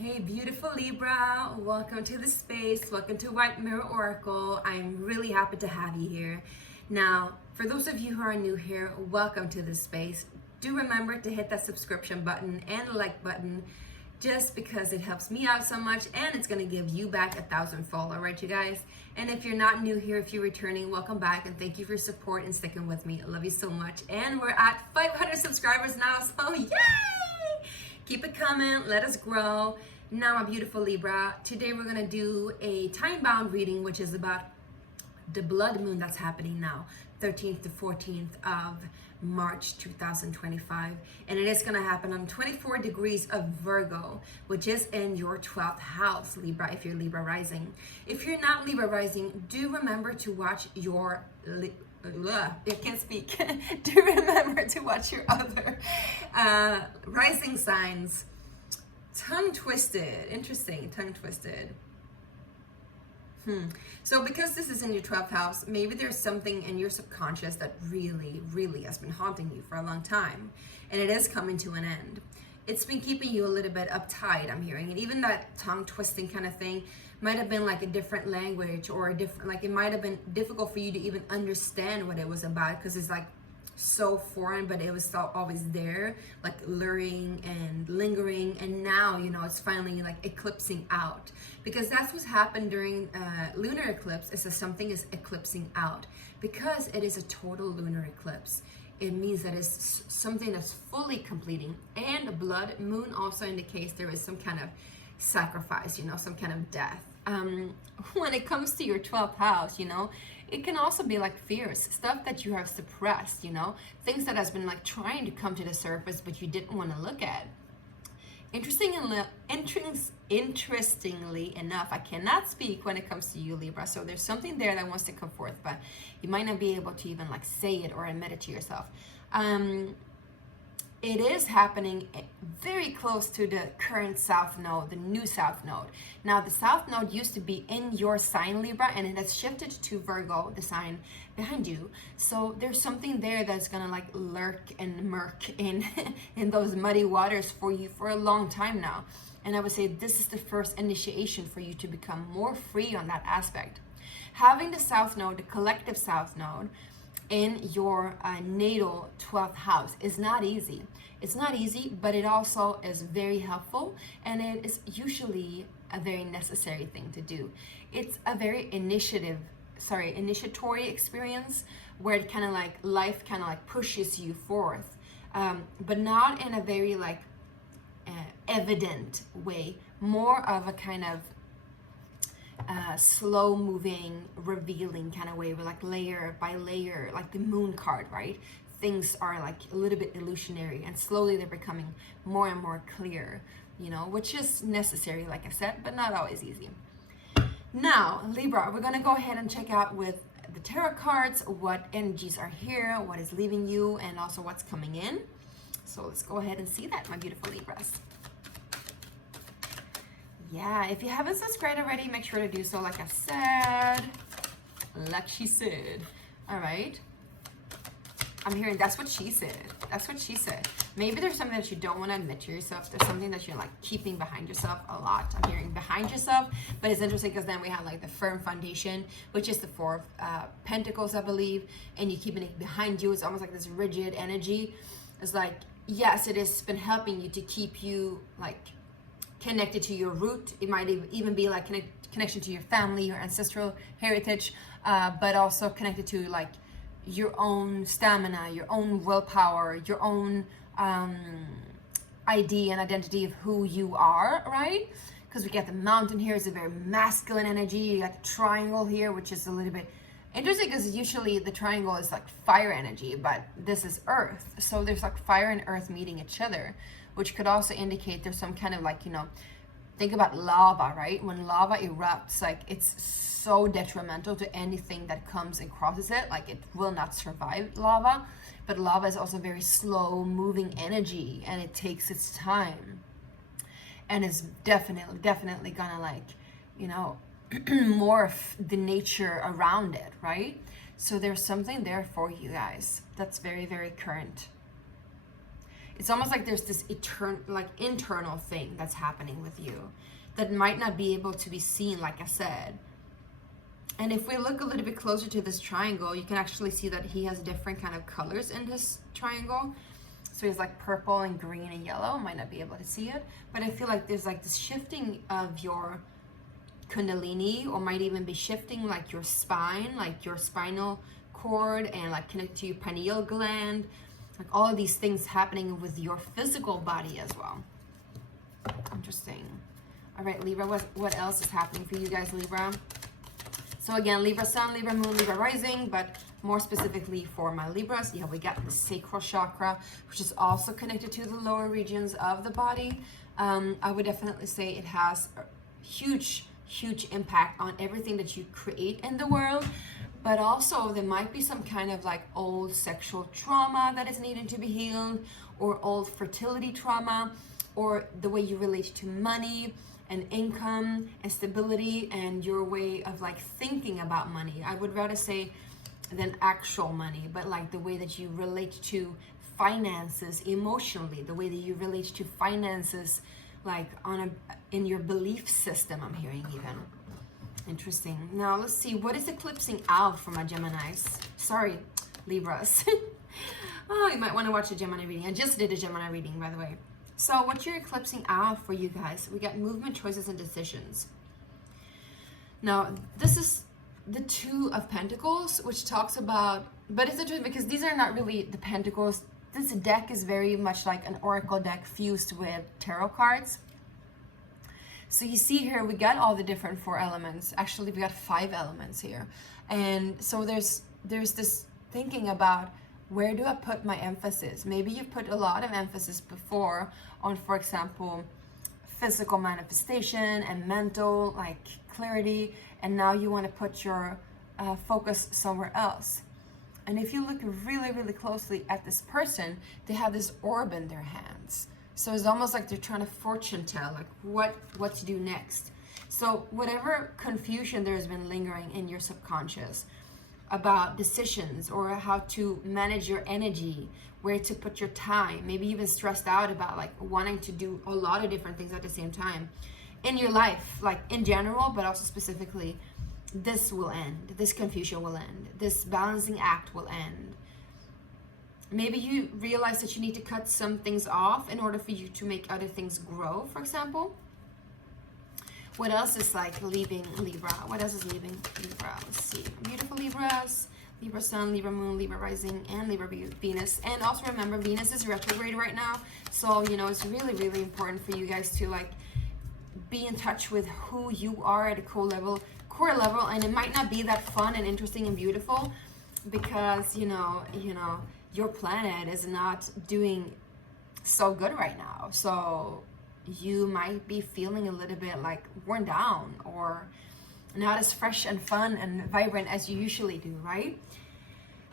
Hey, beautiful Libra, welcome to the space, welcome to White Mirror Oracle. I'm really happy to have you here. Now, for those of you who are new here, welcome to this space. Do remember to hit that subscription button and like button just because it helps me out so much and it's going to give you back 1,000-fold, all right, you guys? And if you're not new here, if you're returning, welcome back and thank you for your support and sticking with me. I love you so much. And we're at 500 subscribers now, so yay! Keep it coming, let us grow. Now, my beautiful Libra, today we're gonna do a time-bound reading, which is about the blood moon that's happening now, 13th to 14th of March 2025. And it is gonna happen on 24 degrees of Virgo, which is in your 12th house, Libra, if you're Libra rising. If you're not Libra rising, do remember to watch your I can't speak. Do remember to watch your other rising signs. Tongue twisted. Interesting. Tongue twisted. So because this is in your 12th house, maybe there's something in your subconscious that really, really has been haunting you for a long time. And it is coming to an end. It's been keeping you a little bit uptight, I'm hearing. And even that tongue twisting kind of thing might have been like a different language or a different, like it might have been difficult for you to even understand what it was about because it's like so foreign, but it was still always there, like luring and lingering. And now, you know, it's finally like eclipsing out because that's what's happened during lunar eclipse is that something is eclipsing out because it is a total lunar eclipse. It means that it's something that's fully completing, and blood moon also indicates there is some kind of sacrifice, you know, some kind of death. When it comes to your 12th house, you know, it can also be like fears, stuff that you have suppressed, you know, things that has been like trying to come to the surface, but you didn't want to look at. Interestingly enough, I cannot speak when it comes to you, Libra. So there's something there that wants to come forth, but you might not be able to even like say it or admit it to yourself. It is happening very close to the current South Node, the new South Node. Now, the South Node used to be in your sign, Libra, and it has shifted to Virgo, the sign behind you. So there's something there that's gonna like lurk and murk in, in those muddy waters for you for a long time now. And I would say this is the first initiation for you to become more free on that aspect. Having the South Node, the collective South Node, in your natal 12th house is not easy. It's not easy, but it also is very helpful, and it is usually a very necessary thing to do. It's a very initiatory experience where it kind of like life kind of like pushes you forth, but not in a very like evident way, more of a kind of slow moving, revealing kind of way, where like layer by layer, like the moon card, right? Things are like a little bit illusionary and slowly they're becoming more and more clear, you know, which is necessary, like I said, but not always easy. Now, Libra, we're gonna go ahead and check out with the tarot cards what energies are here, what is leaving you, and also what's coming in. So let's go ahead and see that, my beautiful Libras. Yeah, if you haven't subscribed already, make sure to do so, like I said. Like she said. All right. I'm hearing that's what she said. That's what she said. Maybe there's something that you don't want to admit to yourself. There's something that you're like keeping behind yourself a lot. I'm hearing behind yourself, but it's interesting because then we have like the firm foundation, which is the Four of Pentacles, I believe, and you're keeping it behind you. It's almost like this rigid energy. It's like, yes, it has been helping you to keep you like connected to your root. It might even be like connection to your family, your ancestral heritage, but also connected to like your own stamina, your own willpower, your own ID and identity of who you are, right? Because we get the mountain here, it's a very masculine energy. You got the triangle here, which is a little bit interesting because usually the triangle is like fire energy, but this is earth. So there's like fire and earth meeting each other, which could also indicate there's some kind of like, you know, think about lava, right? When lava erupts, like it's so detrimental to anything that comes and crosses it. Like it will not survive lava, but lava is also very slow moving energy and it takes its time. And it's definitely gonna like, you know, morph the nature around it, right? So there's something there for you guys that's very, very current. It's almost like there's this internal thing that's happening with you that might not be able to be seen, like I said. And if we look a little bit closer to this triangle, you can actually see that he has different kind of colors in this triangle. So he's like purple and green and yellow. Might not be able to see it, but I feel like there's like this shifting of your Kundalini, or might even be shifting like your spine, like your spinal cord, and like connect to your pineal gland, like all of these things happening with your physical body as well. Interesting. All right, Libra, what else is happening for you guys, Libra? So again, Libra Sun, Libra Moon, Libra Rising, but more specifically for my Libras, yeah, we got the sacral chakra, which is also connected to the lower regions of the body. I would definitely say it has a huge impact on everything that you create in the world, but also there might be some kind of like old sexual trauma that is needed to be healed, or old fertility trauma, or the way you relate to money and income and stability and your way of like thinking about money. I would rather say than actual money, but like the way that you relate to finances emotionally, the way that you relate to finances like in your belief system, I'm hearing even. Interesting. Now let's see, what is eclipsing out for my Geminis? Sorry, Libras. Oh, you might want to watch a Gemini reading. I just did a Gemini reading, by the way. So what you're eclipsing out for you guys, we got movement, choices, and decisions. Now, this is the Two of Pentacles, which talks about, but it's interesting because these are not really the Pentacles. This deck is very much like an oracle deck fused with tarot cards. So you see here, we got all the different 4 elements. Actually, we got 5 elements here. And so there's this thinking about, where do I put my emphasis? Maybe you've put a lot of emphasis before on, for example, physical manifestation and mental like clarity, and now you want to put your focus somewhere else. And if you look really closely at this person, they have this orb in their hands. So it's almost like they're trying to fortune tell, like what to do next. So whatever confusion there has been lingering in your subconscious about decisions, or how to manage your energy, where to put your time, maybe even stressed out about like wanting to do a lot of different things at the same time in your life, like in general, but also specifically, this will end. This confusion will end. This balancing act will end. Maybe you realize that you need to cut some things off in order for you to make other things grow, for example. What else is like leaving Libra? What else is leaving Libra? Let's see. Beautiful Libras. Libra Sun, Libra Moon, Libra Rising, and Libra Venus. And also remember, Venus is retrograde right now. So, you know, it's really important for you guys to like be in touch with who you are at a core level. And it might not be that fun and interesting and beautiful because, you know, your planet is not doing so good right now. So you might be feeling a little bit like worn down, or not as fresh and fun and vibrant as you usually do, right?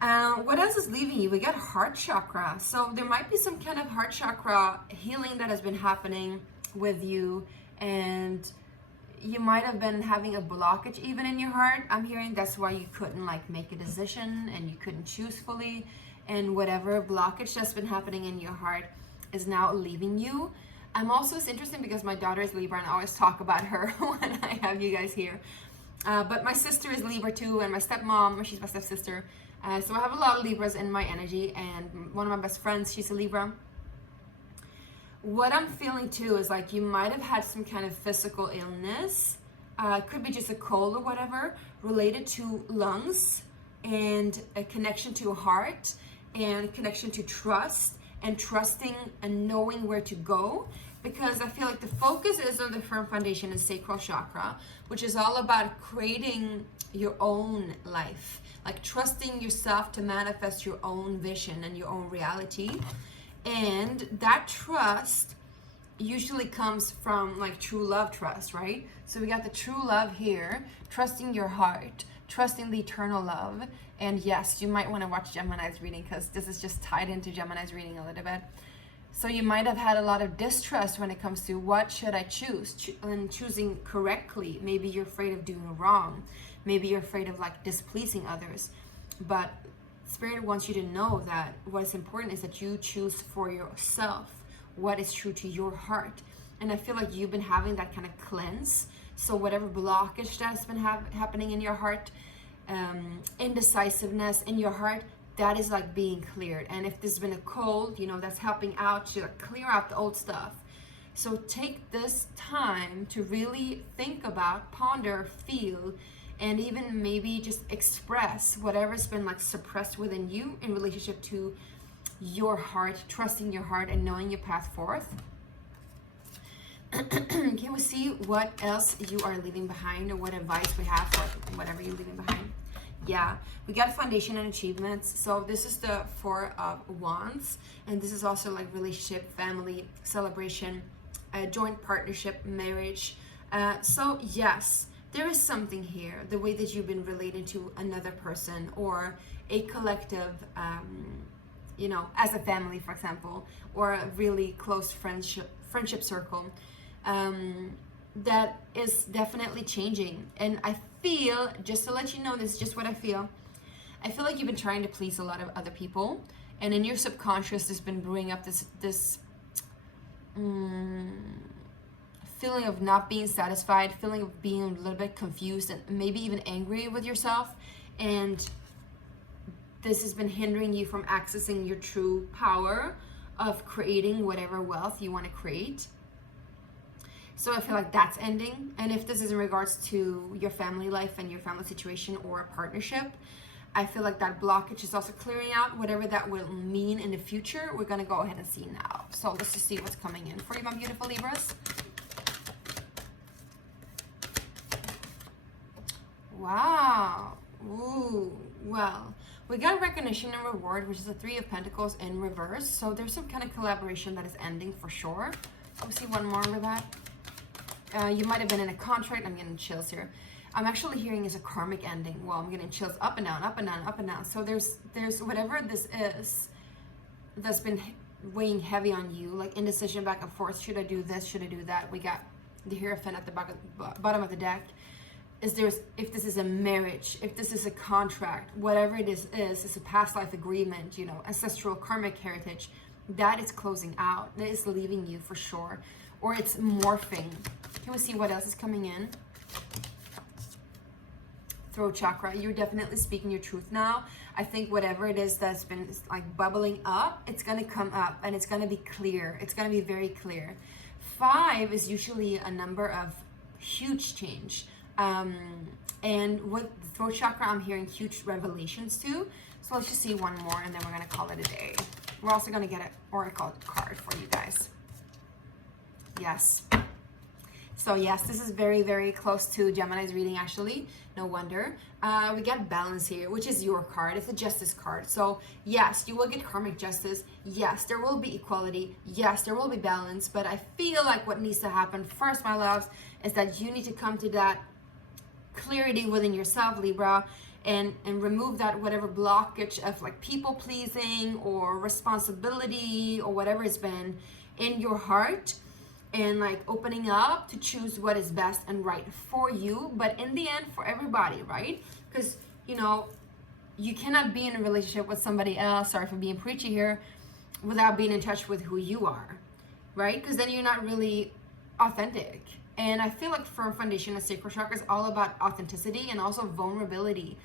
What else is leaving you? We got heart chakra. So there might be some kind of heart chakra healing that has been happening with you, and you might have been having a blockage even in your heart. I'm hearing that's why you couldn't like make a decision and you couldn't choose fully, and whatever blockage that's been happening in your heart is now leaving you. I'm also, it's interesting because my daughter is Libra and I always talk about her when I have you guys here. But my sister is Libra too, and my stepmom, she's my stepsister. So I have a lot of Libras in my energy, and one of my best friends, she's a Libra. What I'm feeling too is like you might have had some kind of physical illness. Could be just a cold or whatever, related to lungs, and a connection to a heart, and connection to trust, and trusting and knowing where to go. Because I feel like the focus is on the firm foundation and sacral chakra, which is all about creating your own life, like trusting yourself to manifest your own vision and your own reality. And that trust usually comes from like true love trust, right? So we got the true love here, trusting your heart, trusting the eternal love. And yes, you might want to watch Gemini's reading because this is just tied into Gemini's reading a little bit. So you might have had a lot of distrust when it comes to what should I choose, and choosing correctly. Maybe you're afraid of doing wrong. Maybe you're afraid of like displeasing others. But Spirit wants you to know that what is important is that you choose for yourself what is true to your heart. And I feel like you've been having that kind of cleanse. So whatever blockage that's been happening in your heart, indecisiveness in your heart, that is like being cleared. And if there's been a cold, you know, that's helping out to like clear out the old stuff. So take this time to really think about, ponder, feel, and even maybe just express whatever's been like suppressed within you in relationship to your heart, trusting your heart and knowing your path forth. Can we see what else you are leaving behind, or what advice we have for whatever you're leaving behind? Yeah, we got foundation and achievements. So this is the Four of Wands, and this is also like relationship, family, celebration, joint partnership, marriage. So yes, there is something here, the way that you've been relating to another person or a collective, you know, as a family, for example, or a really close friendship circle, that is definitely changing. And I feel, just to let you know, this is just what I feel like you've been trying to please a lot of other people, and in your subconscious there's been brewing up this feeling of not being satisfied, feeling of being a little bit confused and maybe even angry with yourself. And this has been hindering you from accessing your true power of creating whatever wealth you want to create. So I feel like that's ending. And if this is in regards to your family life and your family situation or a partnership, I feel like that blockage is also clearing out. Whatever that will mean in the future, we're going to go ahead and see now. So let's just see what's coming in for you, my beautiful Libras. Wow. Ooh, well, we got recognition and reward, which is the Three of Pentacles in reverse. So there's some kind of collaboration that is ending for sure. Let's see one more with that. You might have been in a contract. I'm getting chills here. I'm actually hearing is a karmic ending. Well, I'm getting chills up and down, up and down, up and down. So there's whatever this is that's been weighing heavy on you, like indecision back and forth. Should I do this? Should I do that? We got the Hierophant at the bottom of the deck. If this is a marriage, if this is a contract, whatever it is it's a past life agreement, you know, ancestral karmic heritage, that is closing out. That is leaving you for sure. Or it's morphing. Can we see what else is coming in? Throat chakra. You're definitely speaking your truth now. I think whatever it is that's been like bubbling up, it's going to come up and it's going to be clear. It's going to be very clear. 5 is usually a number of huge change. And with the throat chakra, I'm hearing huge revelations too. So let's just see one more and then we're going to call it a day. We're also going to get an oracle card for you guys. Yes. So yes, this is very, very close to Gemini's reading actually. No wonder. We got balance here, which is your card. It's a justice card. So yes, you will get karmic justice. Yes, there will be equality. Yes, there will be balance. But I feel like what needs to happen first, my loves, is that you need to come to that clarity within yourself, Libra, and remove that whatever blockage of like people pleasing or responsibility or whatever it's been in your heart, and like opening up to choose what is best and right for you, but in the end for everybody, right? Because you know, you cannot be in a relationship with somebody else, sorry for being preachy here, without being in touch with who you are, right? Because then you're not really authentic. And I feel like firm foundation and sacral chakra is all about authenticity and also vulnerability.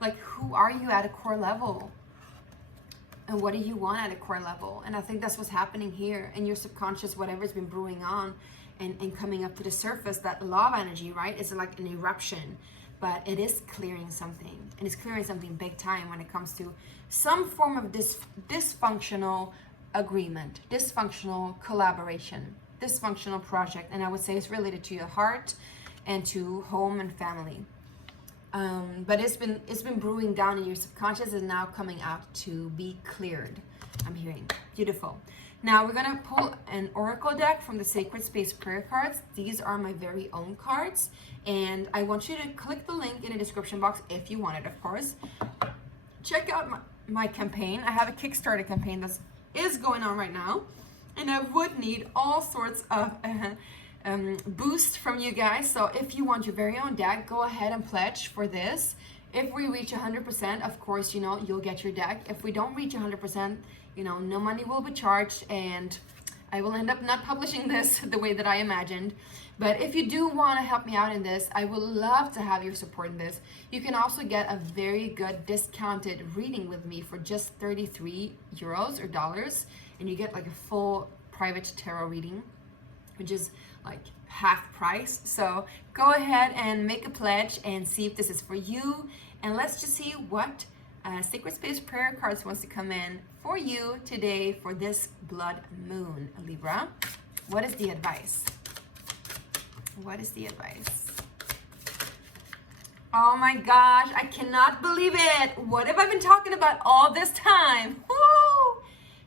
Like, who are you at a core level? And what do you want at a core level? And I think that's what's happening here in your subconscious, whatever's been brewing on and coming up to the surface, that love energy, right? It's like an eruption, but it is clearing something. And it's clearing something big time when it comes to some form of dysfunctional agreement, dysfunctional collaboration, dysfunctional project. And I would say it's related to your heart and to home and family. But it's been brewing down in your subconscious and now coming out to be cleared. I'm hearing. Beautiful. Now we're gonna pull an oracle deck from the Sacred Space prayer cards. These are my very own cards, and I want you to click the link in the description box if you want it, of course. Check out my campaign. I have a Kickstarter campaign that is going on right now, and I would need all sorts of boost from you guys. So if you want your very own deck, go ahead and pledge for this. If we reach 100%, of course, you know, you'll get your deck. If we don't reach 100%, you know, no money will be charged, and I will end up not publishing this the way that I imagined. But if you do want to help me out in this, I would love to have your support in this. You can also get a very good discounted reading with me for just 33 euros or dollars, and you get like a full private tarot reading, which is like half price. So go ahead and make a pledge and see if this is for you, and let's just see what Sacred Space Prayer cards wants to come in for you today for this blood moon, Libra. What is the advice? What is the advice? Oh my gosh, I cannot believe it. What have I been talking about all this time? Woo!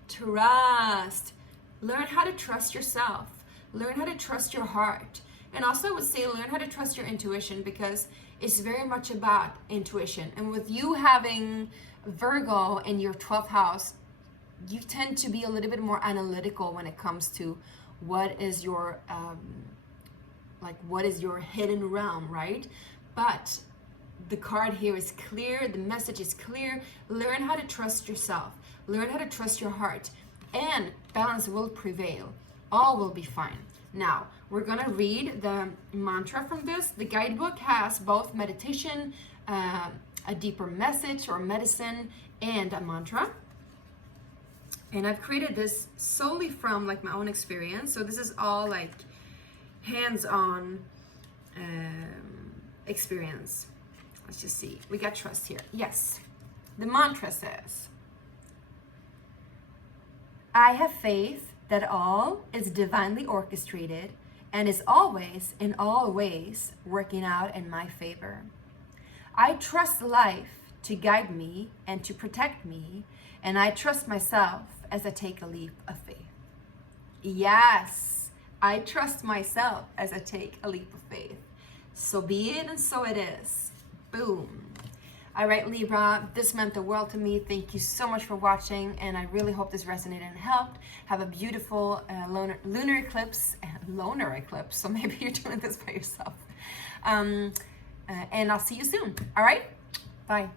Trust. Learn how to trust yourself. Learn how to trust your heart. And also I would say learn how to trust your intuition, because it's very much about intuition. And with you having Virgo in your 12th house, you tend to be a little bit more analytical when it comes to what is your what is your hidden realm, right? But the card here is clear, the message is clear. Learn how to trust yourself. Learn how to trust your heart, and balance will prevail. All will be fine. Now, we're gonna read the mantra from this. The guidebook has both meditation, a deeper message or medicine, and a mantra. And I've created this solely from like my own experience. So this is all like hands-on experience. Let's just see. We got trust here. Yes. The mantra says, I have faith that all is divinely orchestrated and is always, in all ways, working out in my favor. I trust life to guide me and to protect me, and I trust myself as I take a leap of faith. Yes, I trust myself as I take a leap of faith. So be it, and so it is. Boom. All right, Libra, this meant the world to me. Thank you so much for watching, and I really hope this resonated and helped. Have a beautiful lunar eclipse, so maybe you're doing this by yourself. And I'll see you soon. All right, bye.